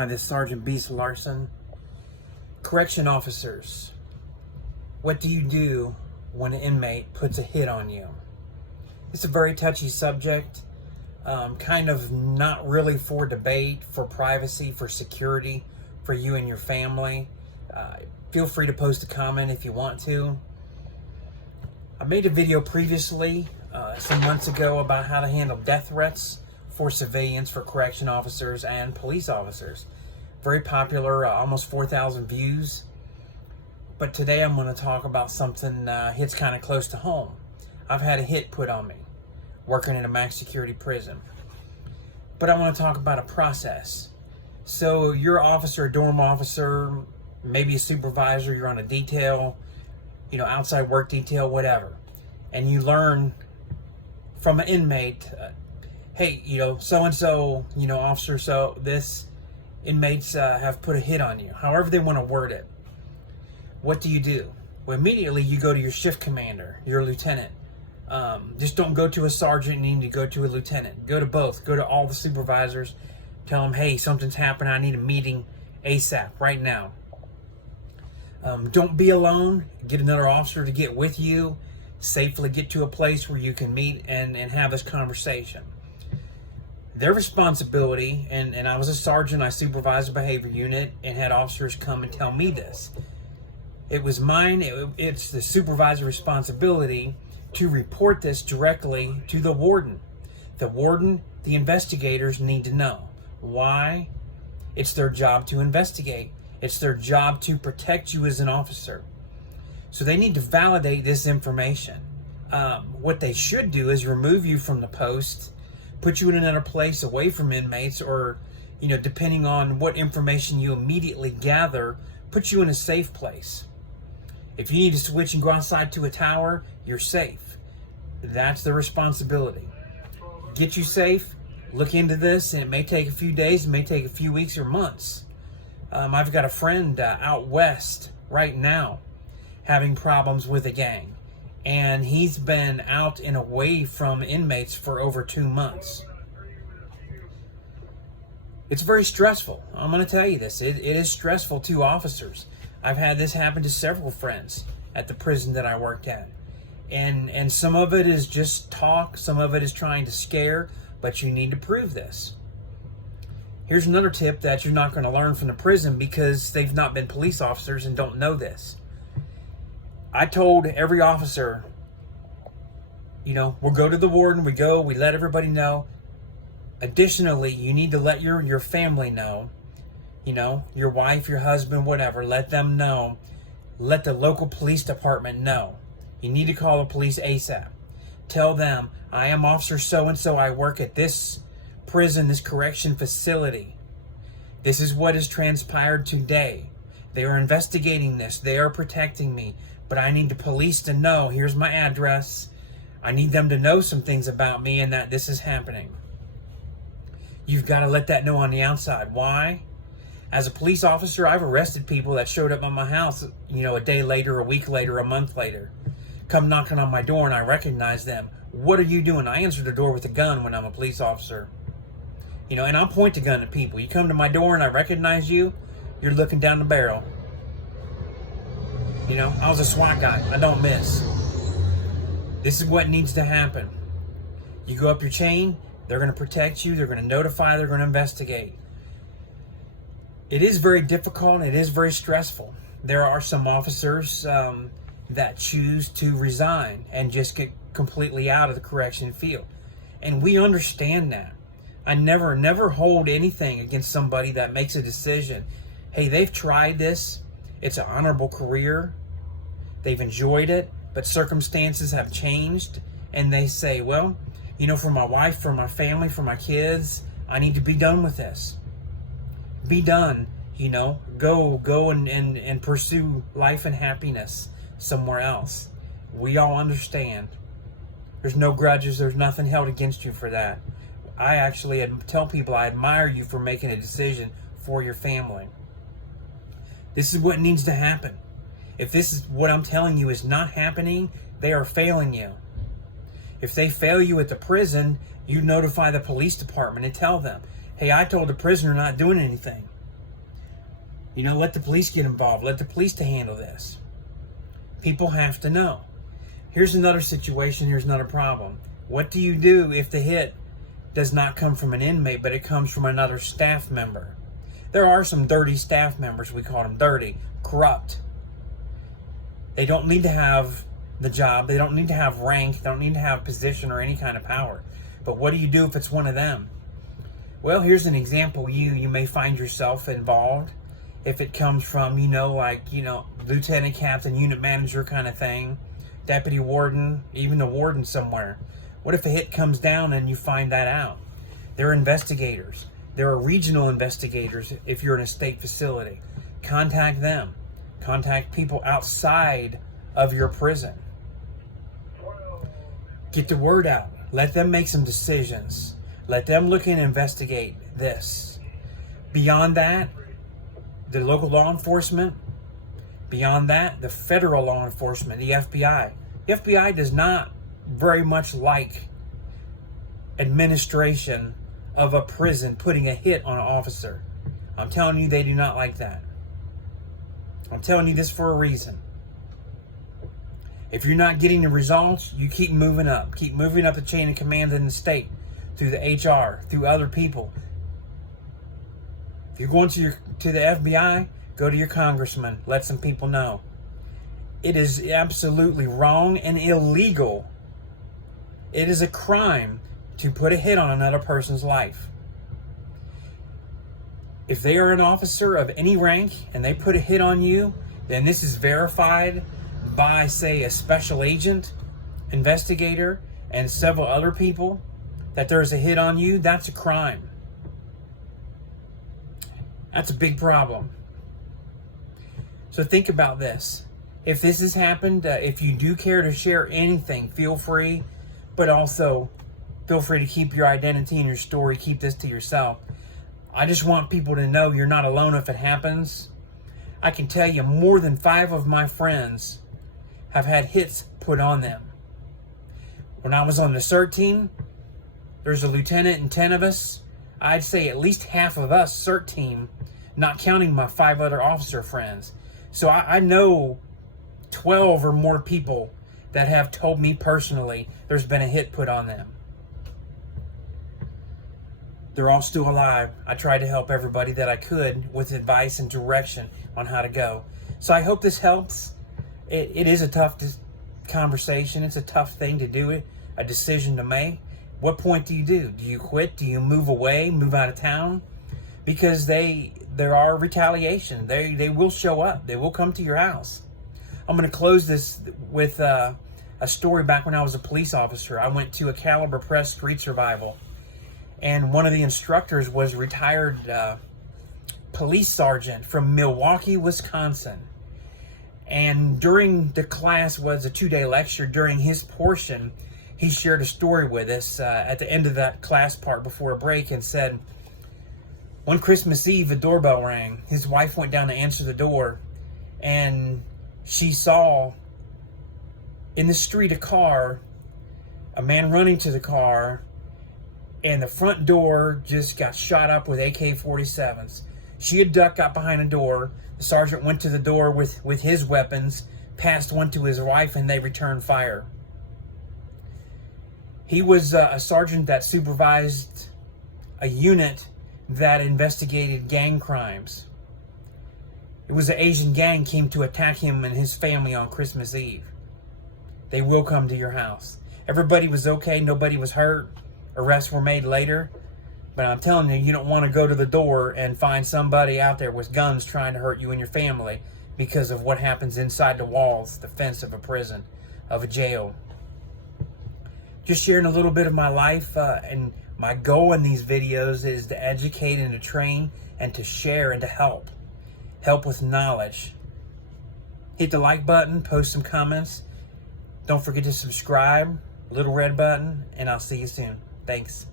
Hi, this is Sergeant Beast Larson. Correction officers, what do you do when an inmate puts a hit on you? It's a very touchy subject, kind of not really for debate, for privacy, for security, for you and your family. Feel free to post a comment if you want to. I made a video previously, some months ago, about how to handle death threats for civilians, for correction officers and police officers. Very popular, almost 4,000 views. But today I'm going to talk about something hits kind of close to home. I've had a hit put on me, working in a max security prison. But I want to talk about a process. So you're an officer, a dorm officer, maybe a supervisor, you're on a detail, outside work detail, whatever. And you learn from an inmate, hey, so-and-so, officer, so this inmates have put a hit on you, however they want to word it. What do? Well, immediately you go to your shift commander, your lieutenant. Just don't go to a sergeant, you need to go to a lieutenant. Go to both, go to all the supervisors, tell them, hey, something's happened, I need a meeting ASAP, right now. Don't be alone, get another officer to get with you, safely get to a place where you can meet and have this conversation. Their responsibility, and I was a sergeant, I supervised a behavior unit and had officers come and tell me this. It was mine, it's the supervisor's responsibility to report this directly to the warden. The warden, the investigators need to know. Why? It's their job to investigate. It's their job to protect you as an officer. So they need to validate this information. What they should do is remove you from the post, put you in another place away from inmates, or, depending on what information you immediately gather, put you in a safe place. If you need to switch and go outside to a tower, you're safe. That's the responsibility. Get you safe, look into this, and it may take a few days, it may take a few weeks or months. I've got a friend out west right now having problems with a gang, and he's been out and away from inmates for over 2 months. It's very stressful. I'm going to tell you this. It is stressful to officers. I've had this happen to several friends at the prison that I worked at. And some of it is just talk, some of it is trying to scare, but you need to prove this. Here's another tip that you're not going to learn from the prison because they've not been police officers and don't know this. I told every officer, we'll go to the warden, we let everybody know. Additionally, you need to let your family know, your wife, your husband, whatever, let them know. Let the local police department know. You need to call the police ASAP. Tell them, I am Officer so-and-so, I work at this prison, this correction facility. This is what has transpired today. They are investigating this. They are protecting me. But I need the police to know, here's my address. I need them to know some things about me and that this is happening. You've got to let that know on the outside. Why? As a police officer, I've arrested people that showed up at my house, a day later, a week later, a month later. Come knocking on my door and I recognize them. What are you doing? I answer the door with a gun when I'm a police officer. And I'll point the gun at people. You come to my door and I recognize you, you're looking down the barrel. I was a SWAT guy. I don't miss. This is what needs to happen. You go up your chain, they're going to protect you, they're going to notify, they're going to investigate. It is very difficult, it is very stressful. There are some officers that choose to resign and just get completely out of the correction field. And we understand that. I never hold anything against somebody that makes a decision. Hey, they've tried this. It's an honorable career. They've enjoyed it, but circumstances have changed. And they say, well, for my wife, for my family, for my kids, I need to be done with this. Be done, go and pursue life and happiness somewhere else. We all understand. There's no grudges. There's nothing held against you for that. I actually tell people I admire you for making a decision for your family. This is what needs to happen. If this is what I'm telling you is not happening, they are failing you. If they fail you at the prison, you notify the police department and tell them, hey, I told the prisoner not doing anything. You know, let the police get involved. Let the police to handle this. People have to know. Here's another situation. Here's another problem. What do you do if the hit does not come from an inmate, but it comes from another staff member? There are some dirty staff members. We call them dirty, corrupt. They don't need to have the job. They don't need to have rank. They don't need to have position or any kind of power. But what do you do if it's one of them? Well, here's an example. You may find yourself involved if it comes from, lieutenant captain, unit manager kind of thing, deputy warden, even a warden somewhere. What if a hit comes down and you find that out? There are investigators. There are regional investigators if you're in a state facility. Contact them. Contact people outside of your prison. Get the word out. Let them make some decisions. Let them look and investigate this. Beyond that, the local law enforcement. Beyond that, the federal law enforcement, the FBI. The FBI does not very much like administration of a prison putting a hit on an officer. I'm telling you, they do not like that. I'm telling you this for a reason. If you're not getting the results, you keep moving up. Keep moving up the chain of command in the state, through the HR, through other people. If you're going to the FBI, go to your congressman. Let some people know. It is absolutely wrong and illegal. It is a crime to put a hit on another person's life. If they are an officer of any rank and they put a hit on you, then this is verified by, say, a special agent, investigator, and several other people, that there's a hit on you. That's a crime. That's a big problem. So think about this. If this has happened, if you do care to share anything, feel free, but also feel free to keep your identity and your story. Keep this to yourself. I just want people to know you're not alone if it happens. I can tell you more than 5 of my friends have had hits put on them. When I was on the CERT team, there's a lieutenant and 10 of us. I'd say at least half of us CERT team, not counting my 5 other officer friends. So I know 12 or more people that have told me personally there's been a hit put on them. They're all still alive. I tried to help everybody that I could with advice and direction on how to go. So I hope this helps. It is a tough conversation. It's a tough thing to do, a decision to make. What point do you do? Do you quit? Do you move away, move out of town? Because there are retaliation. They will show up. They will come to your house. I'm going to close this with a story back when I was a police officer. I went to a Caliber Press street survival. And one of the instructors was retired police sergeant from Milwaukee, Wisconsin. And during the class was a 2-day lecture. During his portion, he shared a story with us at the end of that class part before a break and said, one Christmas Eve, a doorbell rang. His wife went down to answer the door, and she saw in the street a man running to the car, and the front door just got shot up with AK-47s. She had ducked, got behind a door. The sergeant went to the door with his weapons, passed one to his wife, and they returned fire. He was a sergeant that supervised a unit that investigated gang crimes. It was an Asian gang came to attack him and his family on Christmas Eve. They will come to your house. Everybody was okay. Nobody was hurt. Arrests were made later. But I'm telling you, you don't want to go to the door and find somebody out there with guns trying to hurt you and your family because of what happens inside the walls, the fence of a prison, of a jail. Just sharing a little bit of my life, and my goal in these videos is to educate and to train and to share and to help. Help with knowledge. Hit the like button, post some comments. Don't forget to subscribe, little red button, and I'll see you soon. Thanks.